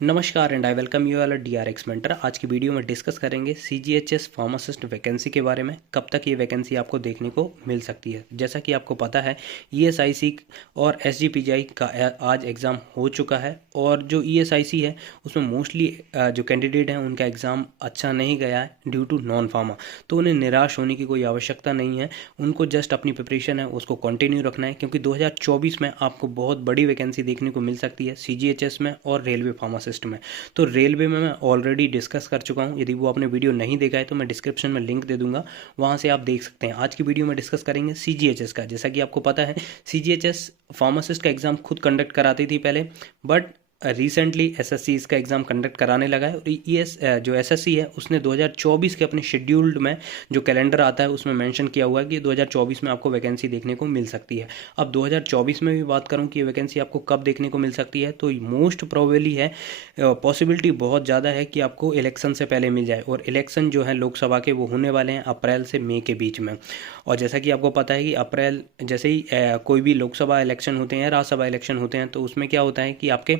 नमस्कार and I welcome you all DRX mentor. आज की वीडियो में डिस्कस करेंगे CGHS फार्मासिस्ट वैकेंसी के बारे में। कब तक ये वैकेंसी आपको देखने को मिल सकती है। जैसा कि आपको पता है ESIC और SGPGI का आज एग्ज़ाम हो चुका है और जो ESIC है उसमें मोस्टली जो कैंडिडेट हैं उनका एग्ज़ाम अच्छा नहीं गया है ड्यू टू नॉन फार्मा। तो उन्हें निराश होने की कोई आवश्यकता नहीं है, उनको जस्ट अपनी प्रिपरेशन है उसको कंटिन्यू रखना है, क्योंकि 2024 में आपको बहुत बड़ी वैकेंसी देखने को मिल सकती है CGHS में और रेलवे फार्मासिस्ट में। तो रेलवे में मैं ऑलरेडी डिस्कस कर चुका हूं, यदि वो आपने वीडियो नहीं देखा है तो मैं डिस्क्रिप्शन में लिंक दे दूंगा, वहां से आप देख सकते हैं। आज की वीडियो में डिस्कस करेंगे CGHS का। जैसा कि आपको पता है CGHS फार्मासिस्ट का एग्जाम खुद कंडक्ट कराती थी पहले, बट रिसेंटली SSC इसका एग्ज़ाम कंडक्ट कराने लगा है। और जो SSC है उसने 2024 के अपने शेड्यूल्ड में जो कैलेंडर आता है उसमें मेंशन किया हुआ है कि 2024 में आपको वैकेंसी देखने को मिल सकती है। अब 2024 में भी बात करूं कि ये वैकेंसी आपको कब देखने को मिल सकती है, तो मोस्ट प्रोबेबली है, पॉसिबिलिटी बहुत ज़्यादा है कि आपको इलेक्शन से पहले मिल जाए। और इलेक्शन जो है लोकसभा के वो होने वाले हैं अप्रैल से मई के बीच में। और जैसा कि आपको पता है कि अप्रैल जैसे ही कोई भी लोकसभा इलेक्शन होते हैं, राज्यसभा इलेक्शन होते हैं, तो उसमें क्या होता है कि आपके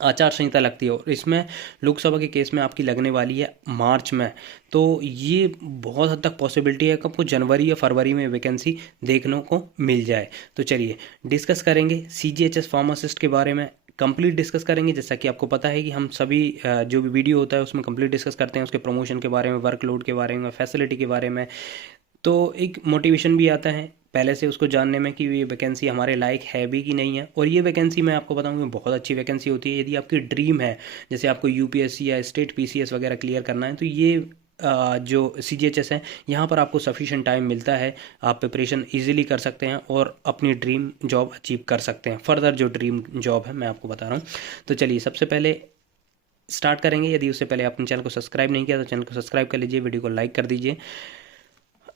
आचार संहिता लगती है और इसमें लोकसभा के केस में आपकी लगने वाली है मार्च में। तो ये बहुत हद तक पॉसिबिलिटी है कि आपको जनवरी या फरवरी में वैकेंसी देखने को मिल जाए। तो चलिए डिस्कस करेंगे CGHS फार्मासिस्ट के बारे में, कंप्लीट डिस्कस करेंगे। जैसा कि आपको पता है कि हम सभी जो भी वीडियो होता है उसमें कंप्लीट डिस्कस करते हैं, उसके प्रमोशन के बारे में, वर्कलोड के बारे में, फैसिलिटी के बारे में। तो एक मोटिवेशन भी आता है पहले से उसको जानने में कि ये वैकेंसी हमारे लायक है भी कि नहीं है। और ये वैकेंसी मैं आपको बताऊंगा बहुत अच्छी वैकेंसी होती है। यदि आपकी ड्रीम है जैसे आपको UPSC या स्टेट PCS वगैरह क्लियर करना है, तो ये जो CGHS है यहाँ पर आपको सफिशिएंट टाइम मिलता है, आप प्रिपरेशन इजीली कर सकते हैं और अपनी ड्रीम जॉब अचीव कर सकते हैं। फर्दर जो ड्रीम जॉब है मैं आपको बता रहा हूँ। तो चलिए सबसे पहले स्टार्ट करेंगे। यदि उससे पहले आपने चैनल को सब्सक्राइब नहीं किया तो चैनल को सब्सक्राइब कर लीजिए, वीडियो को लाइक कर दीजिए।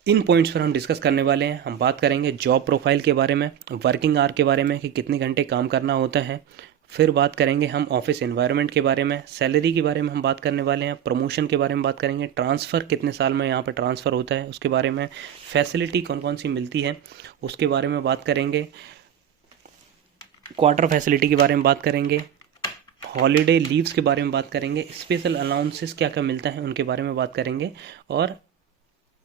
इन पॉइंट्स पर हम डिस्कस करने वाले हैं। हम बात करेंगे जॉब प्रोफाइल के बारे में, वर्किंग आवर के बारे में कि कितने घंटे काम करना होता है। फिर बात करेंगे हम ऑफिस एनवायरनमेंट के बारे में, सैलरी के बारे में हम बात करने वाले हैं, प्रमोशन के बारे में बात करेंगे, ट्रांसफ़र कितने साल में यहाँ पर ट्रांसफ़र होता है उसके बारे में, फैसिलिटी कौन कौन सी मिलती है उसके बारे में बात करेंगे, क्वार्टर फैसिलिटी के बारे में बात करेंगे, हॉलीडे लीव्स के बारे में बात करेंगे, स्पेशल अलाउंसेस क्या क्या मिलता है उनके बारे में बात करेंगे, और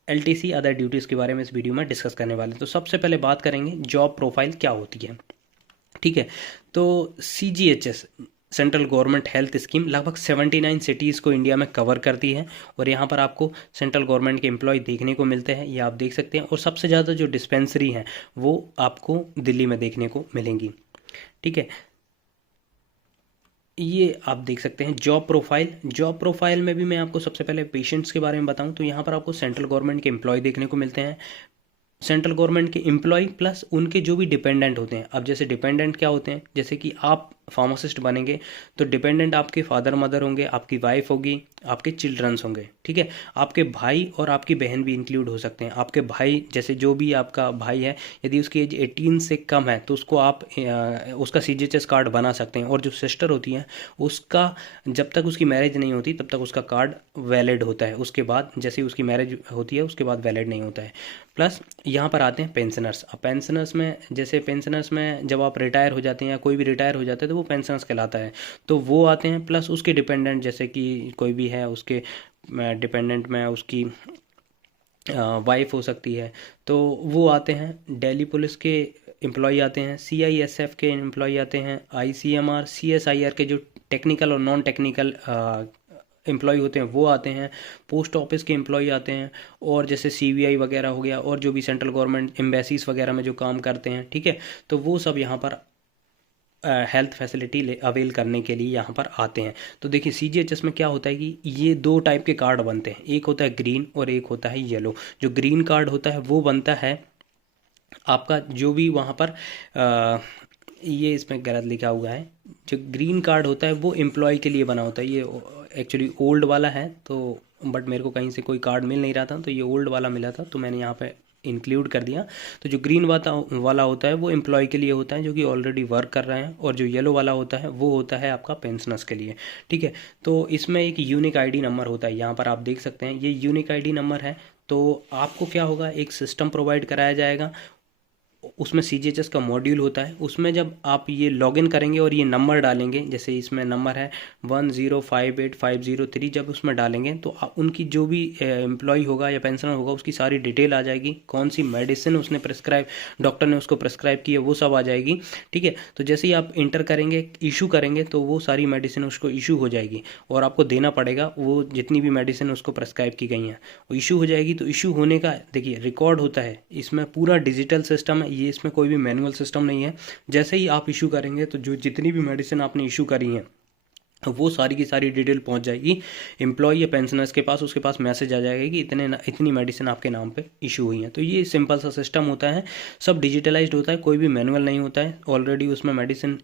LTC अदर ड्यूटीज़ के बारे में इस वीडियो में डिस्कस करने वाले हैं। तो सबसे पहले बात करेंगे जॉब प्रोफाइल क्या होती है। ठीक है, तो CGHS central government health scheme लगभग 79 सिटीज़ को इंडिया में कवर करती है और यहाँ पर आपको सेंट्रल गवर्नमेंट के एम्प्लॉय देखने को मिलते हैं, ये आप देख सकते हैं। और सबसे ज़्यादा जो डिस्पेंसरी हैं वो आपको दिल्ली में देखने को मिलेंगी। ठीक है, ये आप देख सकते हैं जॉब प्रोफाइल में भी मैं आपको सबसे पहले पेशेंट्स के बारे में बताऊं तो यहाँ पर आपको सेंट्रल गवर्नमेंट के एम्प्लॉय देखने को मिलते हैं, सेंट्रल गवर्नमेंट के एम्प्लॉय प्लस उनके जो भी डिपेंडेंट होते हैं। अब जैसे डिपेंडेंट क्या होते हैं, जैसे कि आप फार्मासिस्ट बनेंगे तो डिपेंडेंट आपके फादर मदर होंगे, आपकी वाइफ होगी, आपके चिल्ड्रंस होंगे। ठीक है, आपके भाई और आपकी बहन भी इंक्लूड हो सकते हैं। आपके भाई जैसे जो भी आपका भाई है, यदि उसकी एज 18 से कम है तो उसको आप उसका CGHS कार्ड बना सकते हैं। और जो सिस्टर होती है उसका जब तक उसकी मैरिज नहीं होती तब तक उसका कार्ड वैलिड होता है, उसके बाद जैसे ही उसकी मैरिज होती है उसके बाद वैलिड नहीं होता है। प्लस यहाँ पर आते हैं पेंशनर्स। अब पेंशनर्स में जैसे पेंशनर्स में जब आप रिटायर हो जाते हैं या कोई भी रिटायर हो जाता है तो वो पेंशनर्स कहलाता है, तो वो आते हैं। प्लस उसके डिपेंडेंट जैसे कि कोई भी है उसके डिपेंडेंट में उसकी वाइफ हो सकती है तो वो आते हैं। दिल्ली पुलिस के एम्प्लॉय आते हैं, CISF के एम्प्लॉय आते हैं, ICMR CSIR के जो टेक्निकल और नॉन टेक्निकल एम्प्लॉय होते हैं वो आते हैं, पोस्ट ऑफिस के एम्प्लॉय आते हैं, और जैसे CBI वगैरह हो गया और जो भी सेंट्रल गवर्नमेंट एम्बेसीज वगैरह में जो काम करते हैं। ठीक है, तो वो सब यहाँ पर हेल्थ फैसिलिटी अवेल करने के लिए यहाँ पर आते हैं। तो देखिए CGHS में क्या होता है कि ये दो टाइप के कार्ड बनते हैं, एक होता है ग्रीन और एक होता है येलो। जो ग्रीन कार्ड होता है वो बनता है आपका जो भी वहाँ पर ये इसमें गलत लिखा हुआ है, जो ग्रीन कार्ड होता है वो एम्प्लॉय के लिए बना होता है। ये एक्चुअली ओल्ड वाला है तो बट मेरे को कहीं से कोई कार्ड मिल नहीं रहा था तो ये ओल्ड वाला मिला था तो मैंने यहाँ पे इंक्लूड कर दिया। तो जो ग्रीन वाला होता है वो एम्प्लॉय के लिए होता है जो कि ऑलरेडी वर्क कर रहे हैं, और जो येलो वाला होता है वो होता है आपका पेंशनर्स के लिए। ठीक है, तो इसमें एक यूनिक ID नंबर होता है, यहाँ पर आप देख सकते हैं ये यूनिक ID नंबर है। तो आपको क्या होगा, एक सिस्टम प्रोवाइड कराया जाएगा उसमें CGHS का मॉड्यूल होता है। उसमें जब आप ये लॉगिन करेंगे और ये नंबर डालेंगे, जैसे इसमें नंबर है 1058503, जब उसमें डालेंगे तो उनकी जो भी एम्प्लॉय होगा या पेंशनर होगा उसकी सारी डिटेल आ जाएगी, कौन सी मेडिसिन उसने प्रेस्क्राइब, डॉक्टर ने उसको प्रेस्क्राइब की है, वो सब आ जाएगी। ठीक है, तो जैसे ही आप इंटर करेंगे, इशू करेंगे, तो वो सारी मेडिसिन उसको इशू हो जाएगी और आपको देना पड़ेगा वो जितनी भी मेडिसिन उसको प्रेस्क्राइब की गई हैं, वो इशू हो जाएगी। तो इशू होने का देखिए रिकॉर्ड होता है, इसमें पूरा डिजिटल सिस्टम है, ये इसमें कोई भी मैनुअल सिस्टम नहीं है। जैसे ही आप इशू करेंगे तो जो जितनी भी मेडिसिन आपने इशू करी हैं वो सारी की सारी डिटेल पहुंच जाएगी एम्प्लॉय या पेंशनर्स के पास, उसके पास मैसेज आ जाएगा कि इतनी मेडिसिन आपके नाम पे इशू हुई है। तो ये सिंपल सा सिस्टम होता है, सब डिजिटलाइज्ड होता है, कोई भी मैनुअल नहीं होता है, ऑलरेडी उसमें मेडिसिन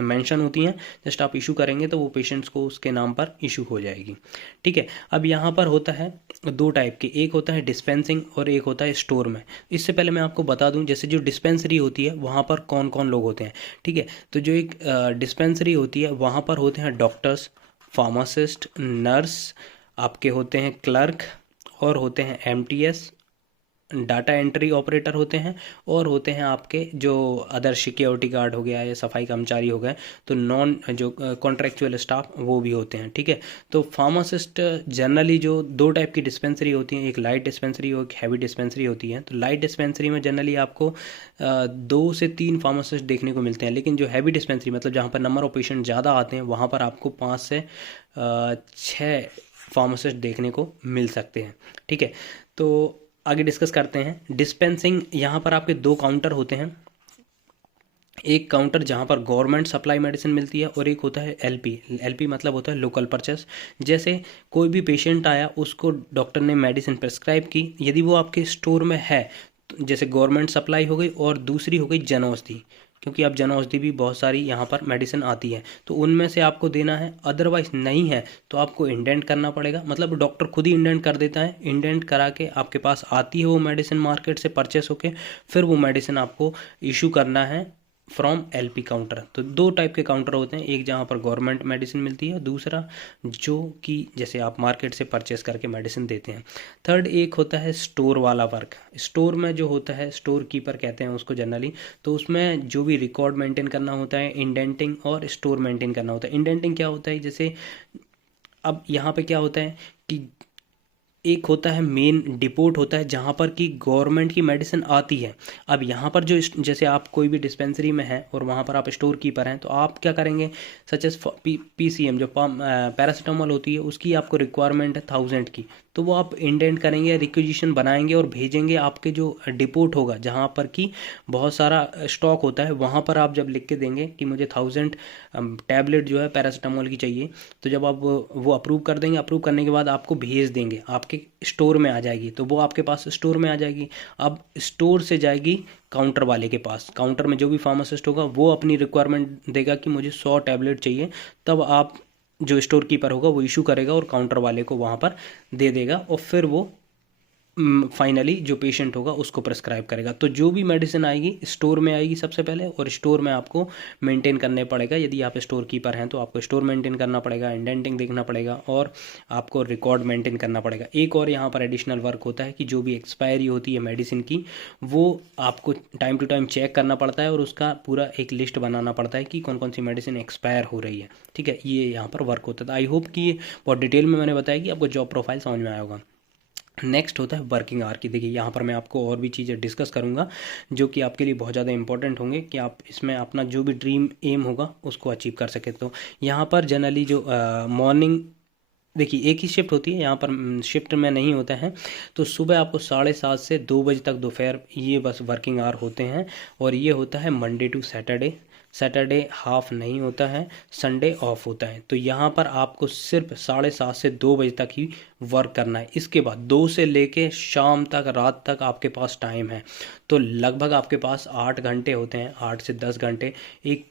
मेंशन होती हैं, जस्ट आप इशू करेंगे तो वो पेशेंट्स को उसके नाम पर इशू हो जाएगी। ठीक है, अब यहाँ पर होता है दो टाइप के, एक होता है डिस्पेंसिंग और एक होता है स्टोर में। इससे पहले मैं आपको बता दूं, जैसे जो डिस्पेंसरी होती है वहाँ पर कौन कौन लोग होते हैं। ठीक है, तो जो एक डिस्पेंसरी होती है वहाँ पर होते हैं डॉक्टर्स, फार्मासिस्ट, नर्स, आपके होते हैं क्लर्क, और होते हैं MTS, डाटा एंट्री ऑपरेटर होते हैं, और होते हैं आपके जो अदर सिक्योरिटी गार्ड हो गया या सफाई कर्मचारी हो गए, तो नॉन जो कॉन्ट्रेक्चुअल स्टाफ वो भी होते हैं। ठीक है, तो फार्मासिस्ट जनरली जो दो टाइप की डिस्पेंसरी होती हैं, एक लाइट डिस्पेंसरी और एक हैवी डिस्पेंसरी होती है। तो लाइट डिस्पेंसरी में जनरली आपको 2 से 3 फार्मासिस्ट देखने को मिलते हैं, लेकिन जो हैवी डिस्पेंसरी मतलब जहाँ पर नंबर ऑफ पेशेंट ज़्यादा आते हैं वहाँ पर आपको 5 से 6 फार्मासिस्ट देखने को मिल सकते हैं। ठीक है, तो आगे डिस्कस करते हैं डिस्पेंसिंग। यहाँ पर आपके 2 काउंटर होते हैं, एक काउंटर जहाँ पर गवर्नमेंट सप्लाई मेडिसिन मिलती है और एक होता है LP मतलब होता है लोकल परचेस। जैसे कोई भी पेशेंट आया, उसको डॉक्टर ने मेडिसिन प्रेस्क्राइब की, यदि वो आपके स्टोर में है, तो जैसे गवर्नमेंट सप्लाई हो गई और दूसरी हो गई जन औषधि, क्योंकि अब जन औषधि भी बहुत सारी यहाँ पर मेडिसिन आती है, तो उनमें से आपको देना है। अदरवाइज नहीं है तो आपको इंडेंट करना पड़ेगा, मतलब डॉक्टर खुद ही इंडेंट कर देता है, इंडेंट करा के आपके पास आती है वो मेडिसिन मार्केट से परचेस होके, फिर वो मेडिसिन आपको इशू करना है फ्रॉम LP काउंटर। तो 2 टाइप के काउंटर होते हैं, एक जहाँ पर गवर्नमेंट मेडिसिन मिलती है, दूसरा जो कि जैसे आप मार्केट से परचेस करके मेडिसिन देते हैं। थर्ड एक होता है स्टोर वाला वर्क। स्टोर में जो होता है, स्टोर कीपर कहते हैं उसको जनरली, तो उसमें जो भी रिकॉर्ड मेंटेन करना होता है, इंडेंटिंग और स्टोर मेंटेन करना होता है। इंडेंटिंग क्या होता है, जैसे अब यहाँ पे क्या होता है कि एक होता है मेन डिपोट होता है जहाँ पर कि गवर्नमेंट की मेडिसिन आती है। अब यहाँ पर जो जैसे आप कोई भी डिस्पेंसरी में है और वहाँ पर आप स्टोर कीपर हैं, तो आप क्या करेंगे, सच एज PCM जो पैरासीटामोल होती है उसकी आपको रिक्वायरमेंट है 1000 की, तो वो आप इंडेंट करेंगे, रिक्विजिशन बनाएंगे और भेजेंगे आपके जो डिपोट होगा जहाँ पर कि बहुत सारा स्टॉक होता है, वहाँ पर आप जब लिख के देंगे कि मुझे 1000 टैबलेट जो है पैरासीटामोल की चाहिए, तो जब आप वो अप्रूव कर देंगे, अप्रूव करने के बाद आपको भेज देंगे, आपके स्टोर में आ जाएगी, तो वो आपके पास स्टोर में आ जाएगी। अब स्टोर से जाएगी काउंटर वाले के पास, काउंटर में जो भी फार्मासिस्ट होगा वो अपनी रिक्वायरमेंट देगा कि मुझे 100 टैबलेट चाहिए, तब आप जो स्टोर कीपर होगा वो इशू करेगा और काउंटर वाले को वहाँ पर दे देगा, और फिर वो फाइनली जो पेशेंट होगा उसको प्रेस्क्राइब करेगा। तो जो भी मेडिसिन आएगी स्टोर में आएगी सबसे पहले, और स्टोर में आपको मेंटेन करने पड़ेगा। यदि आप स्टोर कीपर हैं तो आपको स्टोर मेंटेन करना पड़ेगा, इंडेंटिंग देखना पड़ेगा, और आपको रिकॉर्ड मेंटेन करना पड़ेगा। एक और यहाँ पर एडिशनल वर्क होता है कि जो भी एक्सपायरी होती है मेडिसिन की, वो आपको टाइम टू टाइम चेक करना पड़ता है और उसका पूरा एक लिस्ट बनाना पड़ता है कि कौन कौन सी मेडिसिन एक्सपायर हो रही है। ठीक है, ये यहाँ पर वर्क होता है। आई होप कि ये बहुत डिटेल में मैंने बताया कि आपको जॉब प्रोफाइल समझ में आया होगा। नेक्स्ट होता है वर्किंग आवर की। देखिए यहाँ पर मैं आपको और भी चीज़ें डिस्कस करूँगा जो कि आपके लिए बहुत ज़्यादा इंपॉर्टेंट होंगे कि आप इसमें अपना जो भी ड्रीम एम होगा उसको अचीव कर सके। तो यहाँ पर जनरली जो मॉर्निंग, देखिए एक ही शिफ्ट होती है, यहाँ पर शिफ्ट में नहीं होता है, तो सुबह आपको 7:30 से 2 बजे तक दोपहर, ये बस वर्किंग आवर होते हैं, और ये होता है Monday to Saturday. Saturday half नहीं होता है, संडे ऑफ होता है। तो यहाँ पर आपको सिर्फ 7:30 से 2 बजे तक ही वर्क करना है। इसके बाद 2 से लेके शाम तक, रात तक आपके पास टाइम है, तो लगभग आपके पास 8 घंटे होते हैं, 8 से 10 घंटे। एक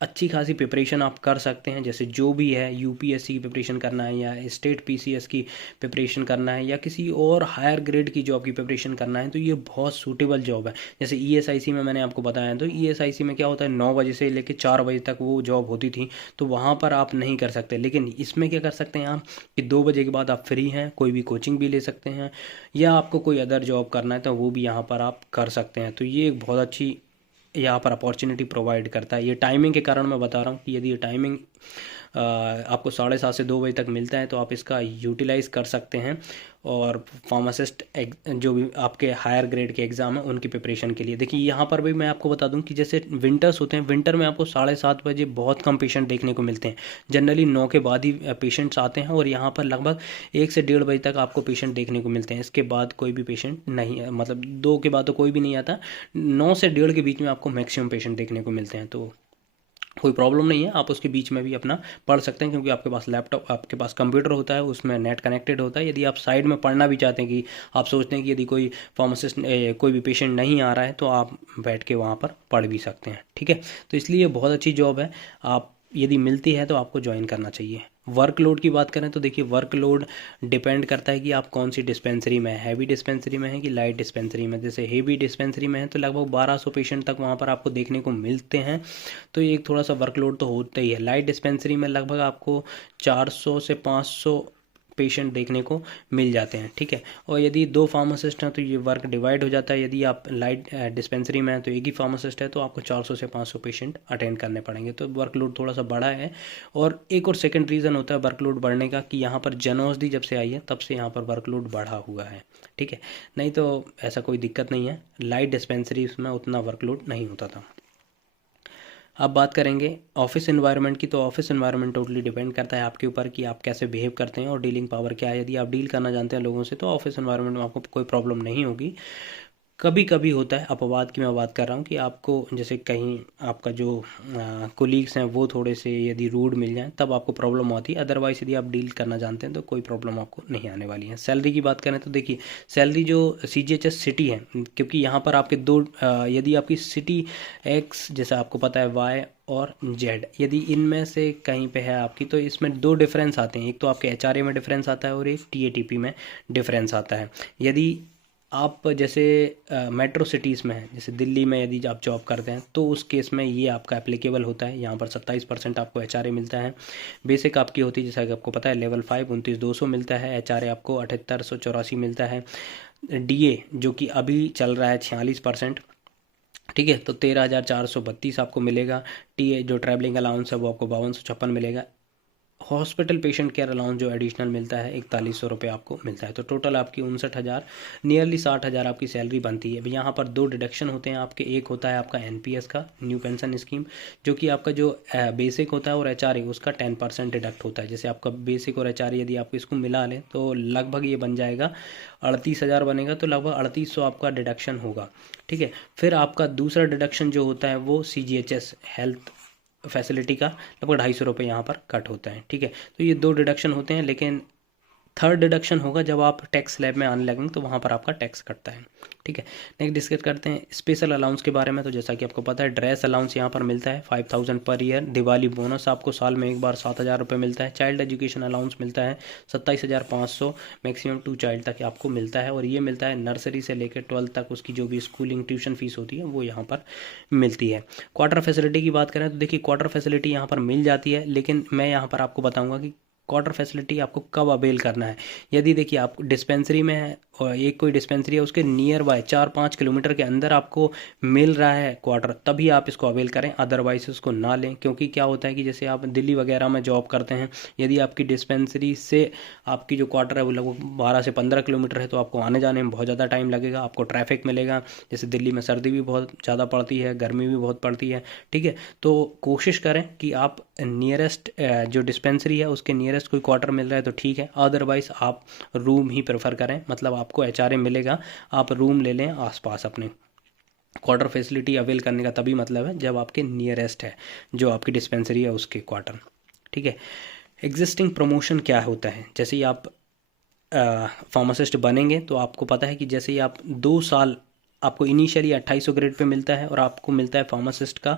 अच्छी खासी प्रिपरेशन आप कर सकते हैं। जैसे जो भी है, यूपीएससी की प्रिपरेशन करना है या स्टेट पीसीएस की प्रिपरेशन करना है या किसी और हायर ग्रेड की जॉब की प्रिपरेशन करना है, तो ये बहुत सूटेबल जॉब है। जैसे ईएसआईसी में मैंने आपको बताया, तो ईएसआईसी में क्या होता है, 9 बजे से लेकर 4 बजे तक वो जॉब होती थी, तो वहाँ पर आप नहीं कर सकते। लेकिन इसमें क्या कर सकते हैं आप कि 2 बजे के बाद आप फ्री हैं, कोई भी कोचिंग भी ले सकते हैं, या आपको कोई अदर जॉब करना है तो वो भी यहाँ पर आप कर सकते हैं। तो ये एक बहुत अच्छी यहाँ पर अपॉर्चुनिटी प्रोवाइड करता है। ये टाइमिंग के कारण मैं बता रहा हूँ कि यदि ये टाइमिंग आपको 7:30 से 2 बजे तक मिलता है तो आप इसका यूटिलाइज़ कर सकते हैं। और फार्मासिस्ट जो भी आपके हायर ग्रेड के एग्ज़ाम हैं उनकी प्रिपरेशन के लिए देखिए, यहाँ पर भी मैं आपको बता दूं कि जैसे विंटर्स होते हैं, विंटर में आपको 7:30 बजे बहुत कम पेशेंट देखने को मिलते हैं। जनरली 9 के बाद ही पेशेंट्स आते हैं, और यहाँ पर लगभग 1 से 1:30 बजे तक आपको पेशेंट देखने को मिलते हैं। इसके बाद कोई भी पेशेंट नहीं, मतलब 2 के बाद तो कोई भी नहीं आता। 9 से 1:30 के बीच में आपको मैक्सिमम पेशेंट देखने को मिलते हैं, तो कोई प्रॉब्लम नहीं है, आप उसके बीच में भी अपना पढ़ सकते हैं, क्योंकि आपके पास लैपटॉप, आपके पास कंप्यूटर होता है, उसमें नेट कनेक्टेड होता है। यदि आप साइड में पढ़ना भी चाहते हैं, कि आप सोचते हैं कि यदि कोई फार्मासिस्ट कोई भी पेशेंट नहीं आ रहा है, तो आप बैठ के वहाँ पर पढ़ भी सकते हैं। ठीक है, तो इसलिए बहुत अच्छी जॉब है, आप यदि मिलती है तो आपको ज्वाइन करना चाहिए। वर्कलोड की बात करें तो देखिए, वर्कलोड डिपेंड करता है कि आप कौन सी डिस्पेंसरी में है, हैवी डिस्पेंसरी में है कि लाइट डिस्पेंसरी में। जैसे हेवी डिस्पेंसरी में है तो लगभग 1200 पेशेंट तक वहाँ पर आपको देखने को मिलते हैं, तो ये एक थोड़ा सा वर्कलोड तो होता ही है। लाइट डिस्पेंसरी में लगभग आपको 400 से 500 पेशेंट देखने को मिल जाते हैं। ठीक है, और यदि 2 फार्मासिस्ट हैं तो ये वर्क डिवाइड हो जाता है। यदि आप लाइट डिस्पेंसरी में हैं तो एक ही फार्मासिस्ट है, तो आपको 400 से 500 पेशेंट अटेंड करने पड़ेंगे, तो वर्कलोड थोड़ा सा बड़ा है। और एक और सेकंड रीज़न होता है वर्कलोड बढ़ने का, कि यहाँ पर जन औषधि जब से आई है तब से यहाँ पर वर्कलोड बढ़ा हुआ है। ठीक है, नहीं तो ऐसा कोई दिक्कत नहीं है, लाइट डिस्पेंसरी में उतना वर्कलोड नहीं होता था। अब बात करेंगे ऑफिस एनवायरनमेंट की, तो ऑफिस एनवायरनमेंट टोटली डिपेंड करता है आपके ऊपर कि आप कैसे बिहेव करते हैं और डीलिंग पावर क्या है। यदि आप डील करना जानते हैं लोगों से, तो ऑफिस एनवायरनमेंट में आपको कोई प्रॉब्लम नहीं होगी। कभी कभी होता है, अपवाद की मैं बात कर रहा हूँ, कि आपको जैसे कहीं आपका जो कोलीग्स हैं वो थोड़े से यदि रूड मिल जाएं, तब आपको प्रॉब्लम होती है। अदरवाइज यदि आप डील करना जानते हैं तो कोई प्रॉब्लम आपको नहीं आने वाली है। सैलरी की बात करें तो देखिए, सैलरी जो सीजीएचएस सिटी है, क्योंकि यहाँ पर आपके दो यदि आपकी सिटी एक्स, जैसे आपको पता है, वाई और जेड, यदि इनमें से कहीं पे है आपकी, तो इसमें 2 डिफरेंस आते हैं। एक तो आपके एचआरए में डिफरेंस आता है और एक टीएटीपी में डिफरेंस आता है। यदि आप जैसे मेट्रो सिटीज़ में हैं, जैसे दिल्ली में यदि आप जॉब करते हैं, तो उस केस में ये आपका एप्लीकेबल होता है। यहाँ पर 27% आपको एचआरए मिलता है। बेसिक आपकी होती है, जैसा कि आपको पता है, लेवल 5 29,200 मिलता है। एचआरए आपको 7884 मिलता है। डीए जो कि अभी चल रहा है 46%। ठीक है, तो 13,432 आपको मिलेगा। टीए जो ट्रैवलिंग अलाउंस है वो आपको 5256 मिलेगा। हॉस्पिटल पेशेंट केयर अलाउंस जो एडिशनल मिलता है 4100 रुपये आपको मिलता है। तो टोटल आपकी 59,000, नियरली 60,000 आपकी सैलरी बनती है। यहाँ पर 2 डिडक्शन होते हैं आपके। एक होता है आपका एनपीएस का, न्यू पेंशन स्कीम, जो कि आपका जो बेसिक होता है, और एचआरए उसका 10% डिडक्ट होता है। जैसे आपका बेसिक और एचआरए यदि आपको इसको मिला लें तो लगभग ये बन जाएगा 38,000 बनेगा, तो लगभग 3800 आपका डिडक्शन होगा। ठीक है, फिर आपका दूसरा डिडक्शन जो होता है वो सीजीएचएस हेल्थ फैसिलिटी का लगभग 250 रुपये यहाँ पर कट होता है। ठीक है, तो ये 2 डिडक्शन होते हैं, लेकिन थर्ड डिडक्शन होगा जब आप टैक्स स्लैब में आने लगेंगे, तो वहाँ पर आपका टैक्स कटता है। ठीक है, नेक्स्ट डिस्कस करते हैं स्पेशल अलाउंस के बारे में। तो जैसा कि आपको पता है, ड्रेस अलाउंस यहाँ पर मिलता है 5,000 पर ईयर। दिवाली बोनस आपको साल में एक बार 7,000 रुपये मिलता है। चाइल्ड एजुकेशन अलाउंस मिलता है 27,500, मैक्सिमम 2 चाइल्ड तक आपको मिलता है। और ये मिलता है नर्सरी से लेकर 12 तक, उसकी जो भी स्कूलिंग ट्यूशन फीस होती है वो यहाँ पर मिलती है। क्वार्टर फैसिलिटी की बात करें तो देखिए, क्वार्टर फैसिलिटी यहाँ पर मिल जाती है, लेकिन मैं यहाँ पर आपको बताऊँगा कि क्वार्टर फैसिलिटी आपको कब अवेल करना है। यदि देखिए आप डिस्पेंसरी में है और एक कोई डिस्पेंसरी है, उसके नियर बाय 4-5 किलोमीटर के अंदर आपको मिल रहा है क्वार्टर, तभी आप इसको अवेल करें, अदरवाइज उसको ना लें। क्योंकि क्या होता है कि जैसे आप दिल्ली वगैरह में जॉब करते हैं, यदि आपकी डिस्पेंसरी से आपकी जो क्वार्टर है वो लगभग 12 से 15 किलोमीटर है, तो आपको आने जाने में बहुत ज़्यादा टाइम लगेगा, आपको ट्रैफिक मिलेगा। जैसे दिल्ली में सर्दी भी बहुत ज़्यादा पड़ती है, गर्मी भी बहुत पड़ती है। ठीक है, तो कोशिश करें कि आप नियरेस्ट जो डिस्पेंसरी है उसके नियरेस्ट कोई क्वार्टर मिल रहा है तो ठीक है, अदरवाइज आप रूम ही प्रेफर करें। मतलब आपको एचआरए मिलेगा, आप रूम ले लें आसपास अपने। क्वार्टर फैसिलिटी अवेल करने का तभी मतलब है जब आपके नियरेस्ट है जो आपकी डिस्पेंसरी है उसके क्वार्टर। ठीक है, एग्जिस्टिंग प्रमोशन क्या होता है, जैसे ही आप फार्मासिस्ट बनेंगे तो आपको पता है कि जैसे ही आप 2 साल आपको इनिशियली 2800 ग्रेड पे मिलता है और आपको मिलता है फार्मासिस्ट का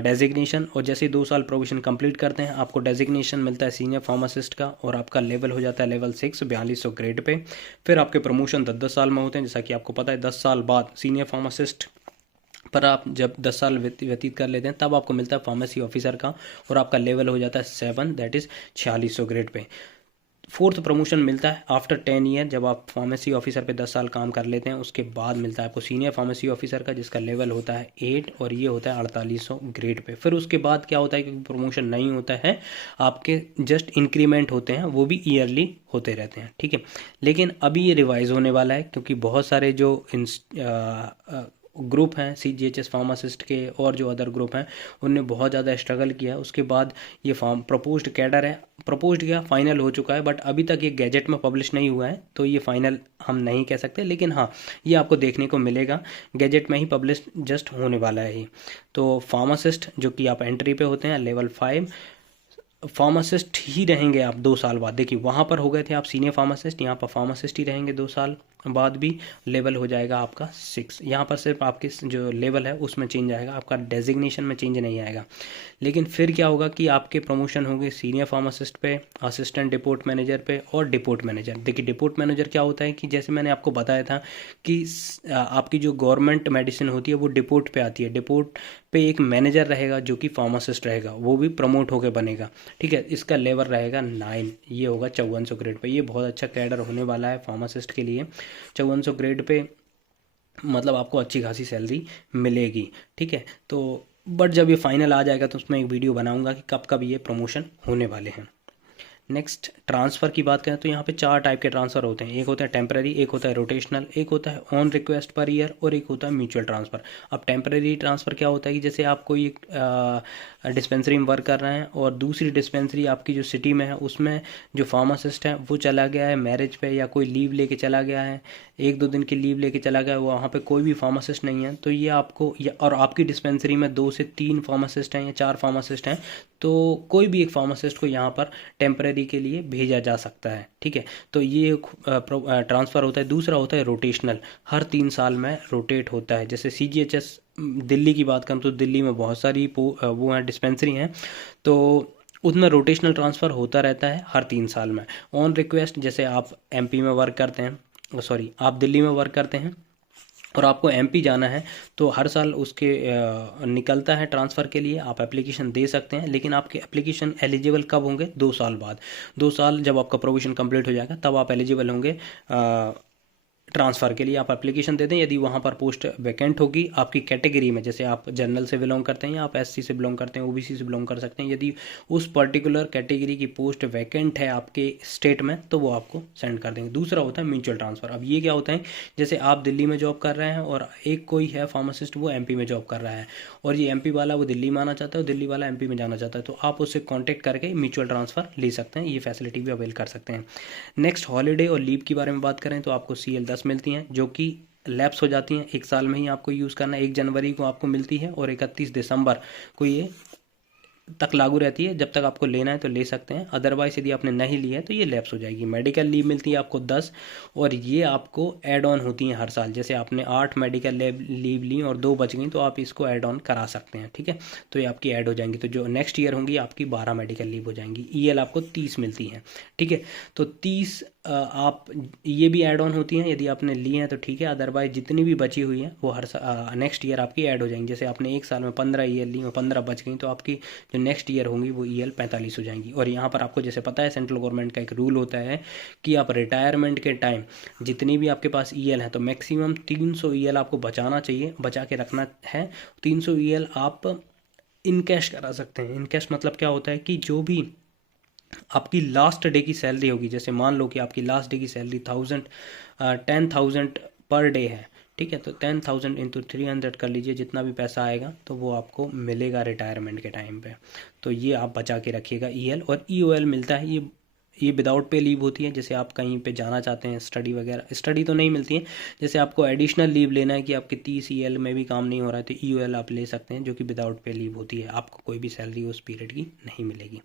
डेजिग्नेशन। और जैसे 2 साल प्रोविजन कंप्लीट करते हैं आपको डेजिग्नेशन मिलता है सीनियर फार्मासिस्ट का और आपका लेवल हो जाता है लेवल 6 4200 ग्रेड पे। फिर आपके प्रमोशन 10-10 साल में होते हैं, जैसा कि आपको पता है 10 साल बाद सीनियर फार्मासिस्ट पर आप जब 10 साल व्यतीत कर लेते हैं तब आपको मिलता है फार्मेसी ऑफिसर का और आपका लेवल हो जाता है 7 that is 4600 grade pay. Fourth promotion मिलता है आफ्टर 10 ईयर, जब आप फार्मेसी ऑफिसर पे 10 साल काम कर लेते हैं उसके बाद मिलता है आपको सीनियर फार्मेसी ऑफिसर का, जिसका लेवल होता है 8 और ये होता है 4800 ग्रेड पे। फिर उसके बाद क्या होता है, क्योंकि प्रमोशन नहीं होता है आपके जस्ट इंक्रीमेंट होते हैं, वो भी ईयरली होते रहते हैं, ठीक है। लेकिन अभी ये रिवाइज होने वाला है क्योंकि बहुत सारे जो ग्रुप हैं CGHS फार्मासिस्ट के और जो अदर ग्रुप हैं उनने बहुत ज़्यादा स्ट्रगल किया, उसके बाद ये प्रपोज्ड कैडर है, प्रपोज्ड क्या फाइनल हो चुका है, बट अभी तक ये गैजेट में पब्लिश नहीं हुआ है तो ये फाइनल हम नहीं कह सकते, लेकिन हाँ ये आपको देखने को मिलेगा, गैजेट में ही पब्लिश जस्ट होने वाला है ये। तो फार्मासिस्ट जो कि आप एंट्री पे होते हैं लेवल 5 फार्मासिस्ट ही रहेंगे आप 2 साल बाद। देखिए वहाँ पर हो गए थे आप सीनियर फार्मासिस्ट, यहाँ पर फार्मासिस्ट ही रहेंगे 2 साल बाद भी, लेवल हो जाएगा आपका 6। यहाँ पर सिर्फ आपके जो लेवल है उसमें चेंज आएगा, आपका डेजिग्नेशन में चेंज नहीं आएगा। लेकिन फिर क्या होगा कि आपके प्रमोशन होंगे सीनियर फार्मासिस्ट पे, असिस्टेंट डिपोट मैनेजर पे और डिपोट मैनेजर। देखिए डिपोट मैनेजर क्या होता है कि जैसे मैंने आपको बताया था कि आपकी जो गवर्नमेंट मेडिसिन होती है वो डिपोट पे आती है, डिपोट पे एक मैनेजर रहेगा जो कि फार्मासिस्ट रहेगा, वो भी प्रमोट होकर बनेगा, ठीक है। इसका लेवल रहेगा 9, ये होगा 5400 ग्रेड पे। ये बहुत अच्छा कैडर होने वाला है फार्मासिस्ट के लिए। 5400 ग्रेड पे मतलब आपको अच्छी खासी सैलरी मिलेगी, ठीक है। तो बट जब ये फाइनल आ जाएगा तो उसमें एक वीडियो बनाऊंगा कि कब कब ये प्रमोशन होने वाले हैं। नेक्स्ट ट्रांसफ़र की बात करें तो यहाँ पे 4 टाइप के ट्रांसफ़र होते हैं, एक होता है टेम्पररी, एक होता है रोटेशनल, एक होता है ऑन रिक्वेस्ट पर ईयर और एक होता है म्यूचुअल ट्रांसफ़र। अब टेम्पररी ट्रांसफ़र क्या होता है कि जैसे आप कोई डिस्पेंसरी में वर्क कर रहे हैं और दूसरी डिस्पेंसरी आपकी जो सिटी में है उसमें जो फार्मासिस्ट है वो चला गया है मैरिज पे या कोई लीव लेके चला गया है, 1-2 दिन की लीव लेके चला गया है, वहाँ पे कोई भी फार्मासिस्ट नहीं है, तो ये आपको और आपकी डिस्पेंसरी में 2 से 3 फार्मासिस्ट हैं या 4 फार्मासिस्ट हैं, तो कोई भी एक फार्मासिस्ट को यहाँ पर टेम्परेरी के लिए भेजा जा सकता है, ठीक है। तो ये ट्रांसफ़र होता है। दूसरा होता है रोटेशनल, हर 3 साल में रोटेट होता है। जैसे CGHS दिल्ली की बात करूँ तो दिल्ली में बहुत सारी वो हैं डिस्पेंसरी हैं, तो उसमें रोटेशनल ट्रांसफ़र होता रहता है हर 3 साल में। ऑन रिक्वेस्ट जैसे आप MP में वर्क करते हैं, सॉरी आप दिल्ली में वर्क करते हैं और आपको MP जाना है तो हर साल उसके निकलता है ट्रांसफ़र के लिए, आप एप्लीकेशन दे सकते हैं, लेकिन आपके एप्लीकेशन एलिजिबल कब होंगे, 2 साल बाद। 2 साल जब आपका प्रोविजन कंप्लीट हो जाएगा तब आप एलिजिबल होंगे ट्रांसफ़र के लिए। आप एप्लीकेशन दे दें, यदि वहाँ पर पोस्ट वैकेंट होगी आपकी कैटेगरी में, जैसे आप जनरल से बिलोंग करते हैं या आप SC से बिलोंग करते हैं, OBC से बिलोंग कर सकते हैं, यदि उस पर्टिकुलर कैटेगरी की पोस्ट वैकेंट है आपके स्टेट में तो वो आपको सेंड कर देंगे। दूसरा होता है म्यूचुअल ट्रांसफ़र। अब ये क्या होता है, जैसे आप दिल्ली में जॉब कर रहे हैं और एक कोई है फार्मासिस्ट वो MP में जॉब कर रहा है और ये MP वाला वो दिल्ली में आना चाहता है और दिल्ली वाला MP में जाना चाहता है, तो आप उससे कॉन्टैक्ट करके म्यूचुअल ट्रांसफ़र ले सकते हैं, ये फैसिलिटी भी अवेल कर सकते हैं। नेक्स्ट हॉलीडे और लीव के बारे में बात करें तो आपको CL10 मिलती हैं जो कि लैप्स हो जाती हैं, 1 साल में ही आपको यूज़ करना है। 1 जनवरी को आपको मिलती है और 31 दिसंबर को ये तक लागू रहती है, जब तक आपको लेना है तो ले सकते हैं, अदरवाइज यदि आपने नहीं लिया है तो ये लैप्स हो जाएगी। मेडिकल लीव मिलती है आपको 10 और ये आपको ऐड ऑन होती हैं हर साल, जैसे आपने 8 मेडिकल लीव ली और 2 बच गई तो आप इसको ऐड ऑन करा सकते हैं, ठीक है। तो ये आपकी ऐड हो जाएंगी, तो जो नेक्स्ट ईयर होंगी आपकी 12 मेडिकल लीव हो जाएंगी। EL आपको 30 मिलती हैं, ठीक है। तो 30 आप ये भी ऐड ऑन होती हैं, यदि आपने ली हैं तो ठीक है, अदरवाइज जितनी भी बची हुई हैं वो हर नेक्स्ट ईयर आपकी ऐड हो जाएंगी। जैसे आपने 1 साल में 15 EL ली और 15 बच गई तो आपकी जो नेक्स्ट ईयर होंगी वो EL 45 हो जाएंगी। और यहाँ पर आपको जैसे पता है सेंट्रल गवर्नमेंट का एक रूल होता है कि आप रिटायरमेंट के टाइम जितनी भी आपके पास EL है तो मैक्सिमम 300 EL आपको बचाना चाहिए, बचा के रखना है। 300 EL आप इन कैश करा सकते हैं। इन कैश मतलब क्या होता है कि जो भी आपकी लास्ट डे की सैलरी होगी, जैसे मान लो कि आपकी लास्ट डे की सैलरी 10,000 पर डे है, ठीक है, तो 10,000 इंटू 300 कर लीजिए, जितना भी पैसा आएगा तो वो आपको मिलेगा रिटायरमेंट के टाइम पे। तो ये आप बचा के रखिएगा EL। और EOL मिलता है, ये विदाउट पे लीव होती है, जैसे आप कहीं पे जाना चाहते हैं, स्टडी वगैरह, स्टडी तो नहीं मिलती है, जैसे आपको एडिशनल लीव लेना है कि आपके 30 EL में भी काम नहीं हो रहा है तो EOL आप ले सकते हैं, जो कि विदाउट पे लीव होती है, आपको कोई भी सैलरी उस पीरियड की नहीं मिलेगी।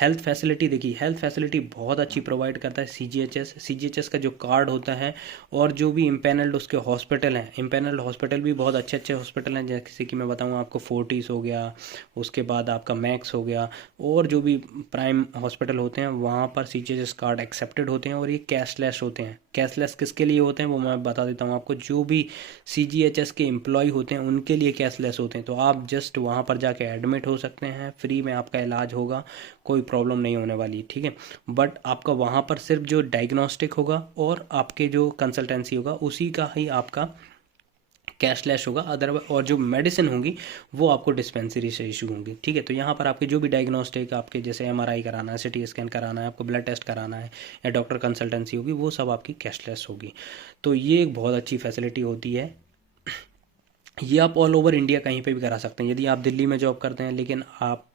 हेल्थ फैसिलिटी देखिए, हेल्थ फैसिलिटी बहुत अच्छी प्रोवाइड करता है सीजीएचएस का जो कार्ड होता है, और जो भी इम्पैनल्ड उसके हॉस्पिटल हैं, इम्पैनल्ड हॉस्पिटल भी बहुत अच्छे अच्छे हॉस्पिटल हैं, जैसे कि मैं बताऊँ आपको फोर्टिस हो गया, उसके बाद आपका मैक्स हो गया, और जो भी प्राइम हॉस्पिटल होते हैं वहाँ पर सीजीएचएस कार्ड एक्सेप्टेड होते हैं, और ये कैशलेस होते हैं। कैशलेस किसके लिए होते हैं वो मैं बता देता हूँ आपको, जो भी सीजीएचएस के एम्प्लॉय होते हैं उनके लिए कैशलेस होते हैं। तो आप जस्ट वहाँ पर जाके एडमिट हो सकते हैं, फ्री में आपका इलाज होगा, कोई प्रॉब्लम नहीं होने वाली, ठीक है। बट आपका वहाँ पर सिर्फ जो डायग्नोस्टिक होगा और आपके जो कंसल्टेंसी होगा उसी का ही आपका कैशलेस होगा, अदरवाइज और जो मेडिसिन होंगी वो आपको डिस्पेंसरी से इशू होंगी, ठीक है। तो यहाँ पर आपके जो भी डायग्नोस्टिक, आपके जैसे एमआरआई कराना है, सिटी स्कैन कराना है, आपको ब्लड टेस्ट कराना है, या डॉक्टर कंसल्टेंसी होगी, वो सब आपकी कैशलेस होगी। तो ये एक बहुत अच्छी फैसिलिटी होती है। ये आप ऑल ओवर इंडिया कहीं पे भी करा सकते हैं। यदि आप दिल्ली में जॉब करते हैं लेकिन आप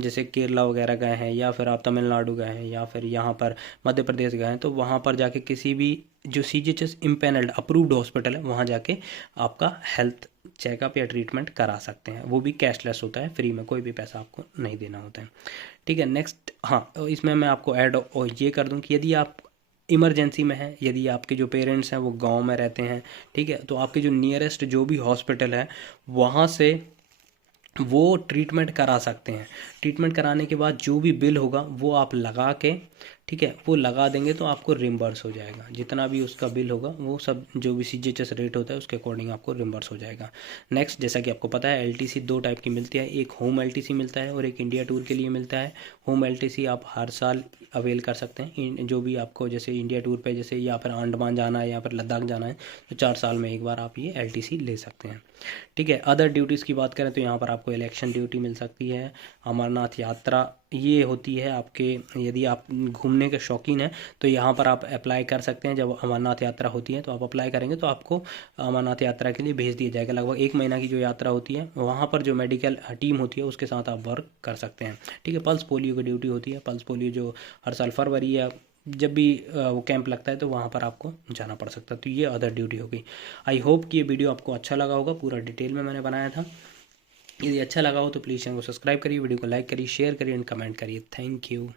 जैसे केरला वगैरह गए हैं, या फिर आप तमिलनाडु गए हैं, या फिर यहाँ पर मध्य प्रदेश गए हैं, तो वहाँ पर जाके किसी भी जो सीजीएचएस इम्पैनल्ड अप्रूव्ड हॉस्पिटल है वहाँ जाके आपका हेल्थ चेकअप या ट्रीटमेंट करा सकते हैं। वो भी कैशलेस होता है, फ्री में, कोई भी पैसा आपको नहीं देना होता है, ठीक है। नेक्स्ट, हाँ, इसमें मैं आपको ऐड और ये कर दूँ कि यदि आप इमरजेंसी में है, यदि आपके जो पेरेंट्स हैं वो गांव में रहते हैं, ठीक है, तो आपके जो नियरेस्ट जो भी हॉस्पिटल है वहाँ से वो ट्रीटमेंट करा सकते हैं। ट्रीटमेंट कराने के बाद जो भी बिल होगा वो आप लगा के, ठीक है, वो लगा देंगे तो आपको रिम्बर्स हो जाएगा। जितना भी उसका बिल होगा वो सब जो भी सीजीएचएस रेट होता है उसके अकॉर्डिंग आपको रिम्बर्स हो जाएगा। नेक्स्ट, जैसा कि आपको पता है एलटीसी दो टाइप की मिलती है, एक होम एलटीसी मिलता है और एक इंडिया टूर के लिए मिलता है। होम एलटीसी आप हर साल अवेल कर सकते हैं, जो भी आपको जैसे इंडिया टूर पे जैसे यहाँ पर अंडमान जाना है, यहाँ पर लद्दाख जाना है, तो 4 साल में एक बार आप ये एलटीसी ले सकते हैं, ठीक है। अदर ड्यूटीज़ की बात करें तो यहाँ पर आपको इलेक्शन ड्यूटी मिल सकती है, अमरनाथ यात्रा ये होती है आपके, यदि आप घूमने के शौकीन हैं तो यहाँ पर आप अप्लाई कर सकते हैं। जब अमरनाथ यात्रा होती है तो आप अप्लाई करेंगे तो आपको अमरनाथ यात्रा के लिए भेज दिया जाएगा। लगभग 1 महीना की जो यात्रा होती है वहाँ पर जो मेडिकल टीम होती है उसके साथ आप वर्क कर सकते हैं, ठीक है। पल्स पोलियो की ड्यूटी होती है, पल्स पोलियो जो हर साल फरवरी या जब भी वो कैंप लगता है तो वहाँ पर आपको जाना पड़ सकता है। तो ये अदर ड्यूटी होगी। आई होप कि ये वीडियो आपको अच्छा लगा होगा, पूरा डिटेल में मैंने बनाया था। यदि अच्छा लगा हो तो प्लीज़ चैनल को सब्सक्राइब करिए, वीडियो को लाइक करिए, शेयर करिए एंड कमेंट करिए। Thank you.